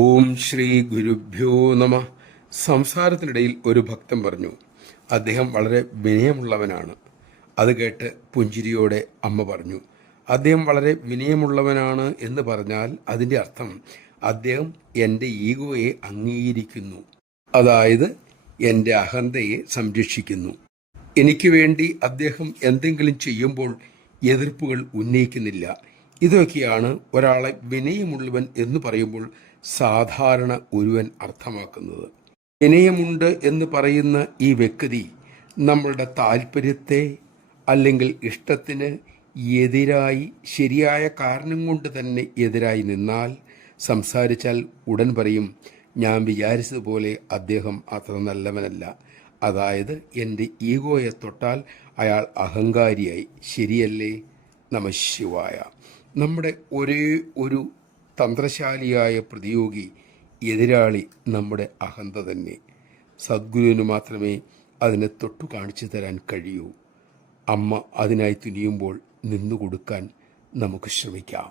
ഓം ശ്രീ ഗുരുഭ്യോ നമ. സംസാരത്തിനിടയിൽ ഒരു ഭക്തൻ പറഞ്ഞു, അദ്ദേഹം വളരെ വിനയമുള്ളവനാണ്. അത് കേട്ട് പുഞ്ചിരിയോടെ അമ്മ പറഞ്ഞു, അദ്ദേഹം വളരെ വിനയമുള്ളവനാണ് എന്ന് പറഞ്ഞാൽ അതിൻ്റെ അർത്ഥം അദ്ദേഹം എൻ്റെ ഈഗോയെ അംഗീകരിക്കുന്നു, അതായത് എൻ്റെ അഹന്തയെ സംരക്ഷിക്കുന്നു. എനിക്ക് വേണ്ടി അദ്ദേഹം എന്തെങ്കിലും ചെയ്യുമ്പോൾ എതിർപ്പുകൾ ഉന്നയിക്കുന്നില്ല. ഇതൊക്കെയാണ് ഒരാളെ വിനയമുള്ളവൻ എന്ന് പറയുമ്പോൾ സാധാരണ ഒരുവൻ അർത്ഥമാക്കുന്നത്. വിനയമുണ്ട് എന്ന് പറയുന്ന ഈ വ്യക്തി നമ്മളുടെ താല്പര്യത്തെ അല്ലെങ്കിൽ ഇഷ്ടത്തിന് എതിരായി ശരിയായ കാരണം കൊണ്ട് തന്നെ എതിരായി നിന്നാൽ, സംസാരിച്ചാൽ ഉടൻ പറയും, ഞാൻ വിചാരിച്ചതുപോലെ അദ്ദേഹം അത്ര നല്ലവനല്ല. അതായത് എൻ്റെ ഈഗോയെ തൊട്ടാൽ അയാൾ അഹങ്കാരിയായി. ശരിയല്ലേ? നമഃശിവായ. നമ്മുടെ ഒരേ ഒരു തന്ത്രശാലിയായ പ്രതിയോഗി, എതിരാളി നമ്മുടെ അഹന്ത തന്നെ. സദ്ഗുരുവിന് മാത്രമേ അതിനെ തൊട്ടു കാണിച്ചു തരാൻ കഴിയൂ. അമ്മ അതിനായി തുനിയുമ്പോൾ നിന്നുകൊടുക്കാൻ നമുക്ക് ശ്രമിക്കാം.